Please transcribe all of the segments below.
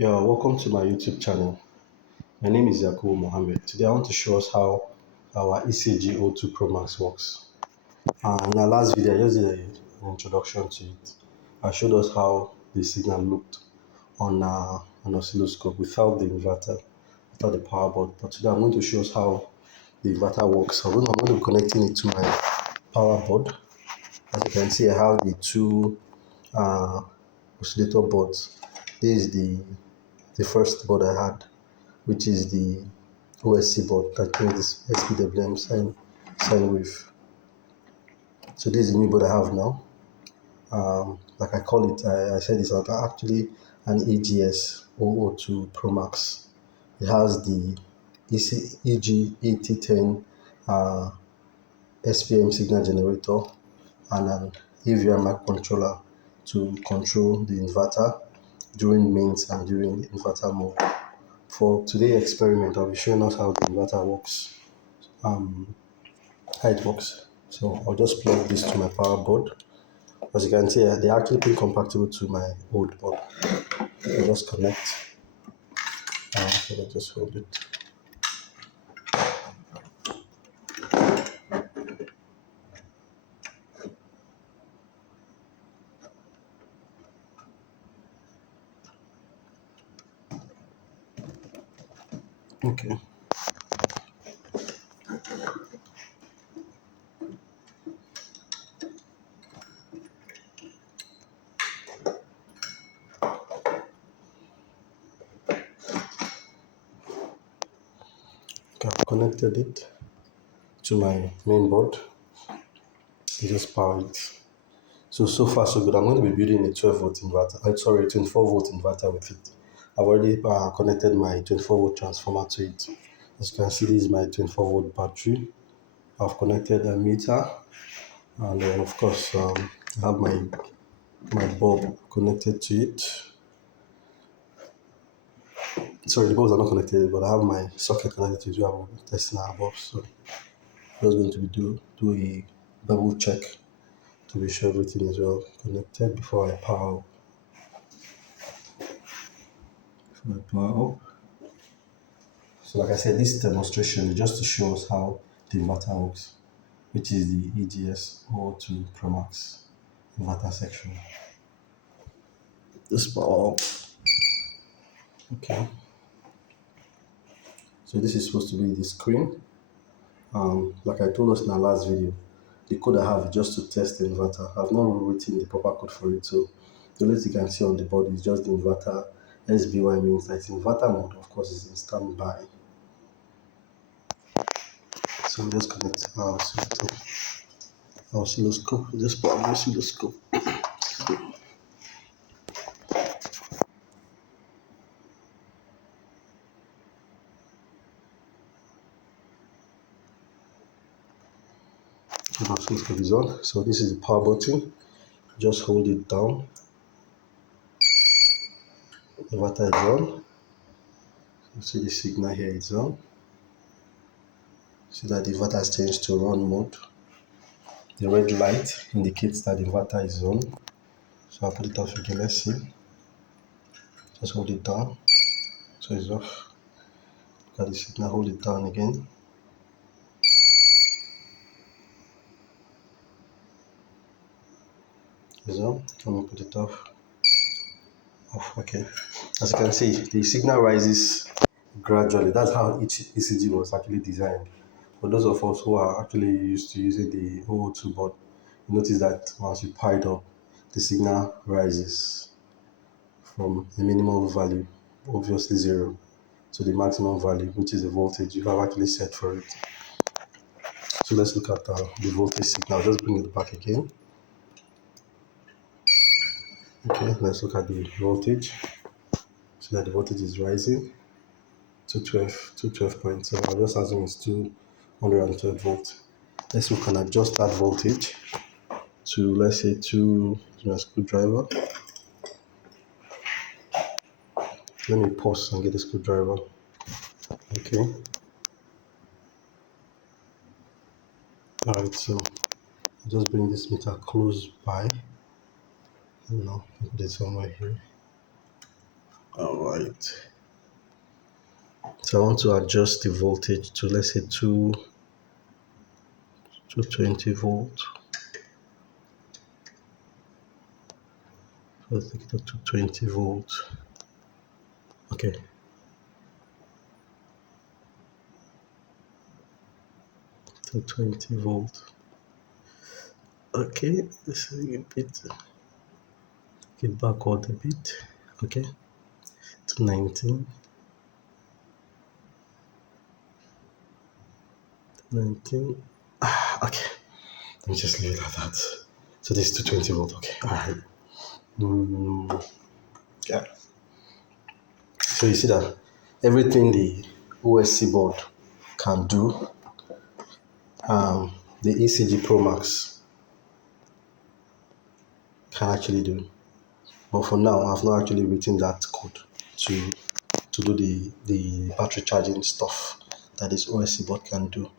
Yeah, welcome to my YouTube channel. My name is Yakubu Mohammed. Today I want to show us how our ECG02 proMAX works. In our last video, I just did an introduction to it. I showed us how the signal looked on an oscilloscope without the inverter, without the power board. But today I'm going to show us how the inverter works. I'm going to be connecting it to my power board. As you can see, I have the two uh, oscillator boards. This is the first board I had, which is the OSC board that carries SPWM sine wave. So this is the new board I have now. Like I call it, I said it's actually an EGS002 proMAX. It has the EG8010 SPM signal generator and an AVR microcontroller to control the inverter during mains and during inverter mode. For today's experiment, I'll be showing us how the inverter works, how it works. So I'll just plug this to my power board. As you can see, they're actually pretty compatible to my old board. I'll just connect. So let's just hold it. Okay. I've connected it to my main board. I just power it. So far so good. I'm going to be building a 12 volt inverter. Sorry, 24 volt inverter with it. I've already connected my 24 volt transformer to it. As you can see, this is my 24 volt battery. I've connected a meter, and then of course I have my bulb connected to it. Sorry, the bulbs are not connected, but I have my socket connected to it. I'm testing our bulbs. So I'm just going to do a double check to be sure everything is well connected before I power up. So like I said, this demonstration is just to show us how the inverter works, which is the EGS002 proMAX inverter section. This power up. Okay. So this is supposed to be the screen. Like I told us in our last video, the code I have is just to test the inverter. I've not written the proper code for it, so the only thing you can see on the board is just the inverter. SBY means that it's inverter mode, of course, is in standby. So I'm just connect our oscilloscope. Just put our oscilloscope. So the oscilloscope is on. So this is the power button. Just hold it down. The inverter is on. You see the signal here is on. See that the inverter has changed to run mode. The red light indicates that the inverter is on. So I'll put it off again. Let's see. Just hold it down. So it's off. Look at the signal. Hold it down again. It's on. Let me put it off. Off. Okay. As you can see, the signal rises gradually. That's how each ECG was actually designed. For those of us who are actually used to using the O02 board, you notice that once you power it up, the signal rises from a minimal value, obviously zero, to the maximum value, which is the voltage you have actually set for it. So let's look at the voltage signal. Just bring it back again. Okay, let's look at the voltage. So that the voltage is rising to 212.7. I'll just assume it's 212 volts. Let's see if we can adjust that voltage to, let's say, two screwdriver. Let me pause and get the screwdriver. Okay. Alright, so I'll just bring this meter close by. Put it somewhere here. All right. So I want to adjust the voltage to, let's say, 220 volt. Let's take it to 220 volt. Okay. 220 volt. Okay, this is a bit, get backward a bit. Okay, to 19. 19. Okay, let me just leave it like that. So this is 220 volt. Okay, all right. Yeah. So you see that everything the OSC board can do, the ECG proMAX can actually do. But for now, I've not actually written that code to do the battery charging stuff that this OSC board can do.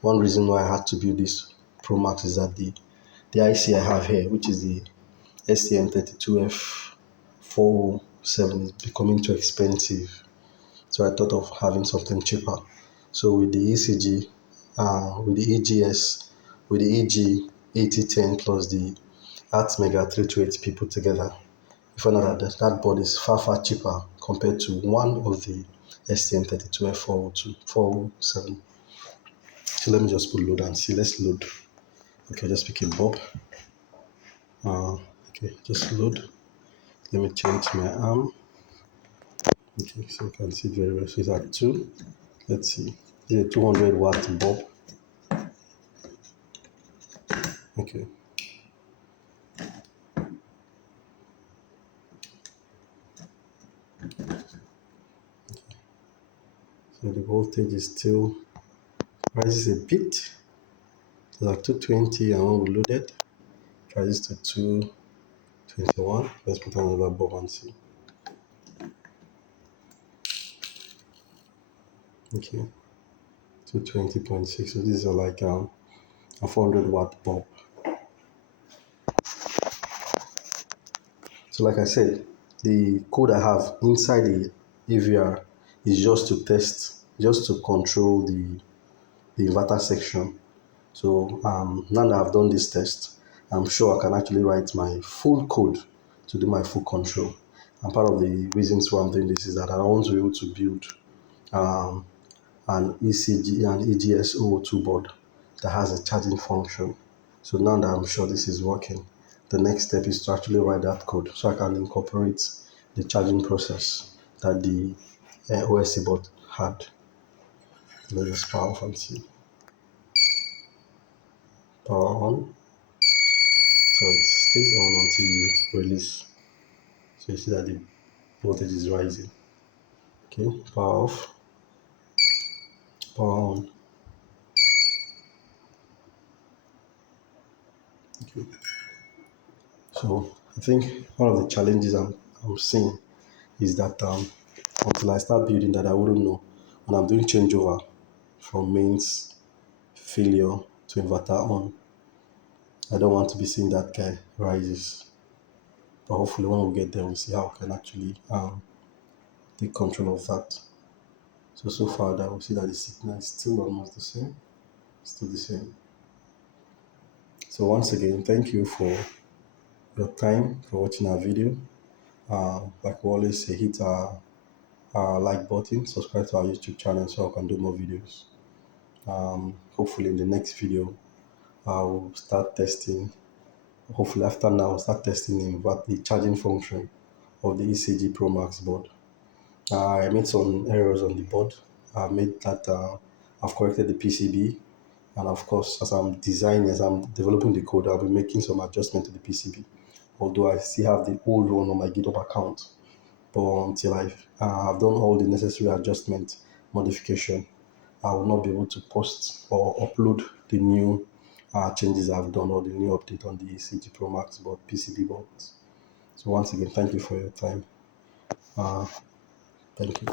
One reason why I had to build this proMAX is that the IC I have here, which is the STM32F407, is becoming too expensive. So I thought of having something cheaper. So with the ECG, with the EGS, with the EG8010 plus the Atmega 328 people together, you find out that that board is far cheaper compared to one of the STM32F402, 407. So let me just put load and see. Let's load. Okay, just pick a bob. Okay, just load. Let me change my arm. Okay, so you can see it very well. So it's at 2. Let's see. This is a 200 watt bulb. Okay. So the voltage is still rises a bit. It's like 220, and when we loaded, it rises to 221. Let's put another bulb and see. Okay. 220.6. So this is like a 400 watt bulb. So like I said, the code I have inside the AVR is just to test, just to control the inverter section. So now that I've done this test, I'm sure I can actually write my full code to do my full control. And part of the reasons why I'm doing this is that I want to be able to build an EGS002 board that has a charging function. So now that I'm sure this is working, the next step is to actually write that code so I can incorporate the charging process that the OSC board had. Let's just power off and see. Power on. So it stays on until you release. So you see that the voltage is rising. Okay, power off, power on. Okay. So I think one of the challenges I'm seeing is that until I start building that, I wouldn't know. When I'm doing changeover from mains failure to inverter on, I don't want to be seeing that guy rises. But hopefully when we get there, we'll see how we can actually take control of that. So far that we'll see that the signal is still almost the same. Still the same. So once again, thank you for your time, for watching our video. Like we always say, hit our like button, subscribe to our YouTube channel so I can do more videos. Hopefully in the next video, I'll start testing. Hopefully after now, I'll start testing the charging function of the ECG proMAX board. I made some errors on the board. I've corrected the PCB. And of course, as I'm developing the code, I'll be making some adjustment to the PCB. Although I still have the old one on my GitHub account. But until I've done all the necessary adjustment, modification, I will not be able to post or upload the new changes I've done or the new update on the ECG proMAX board, PCB boards. So once again, thank you for your time. Thank you.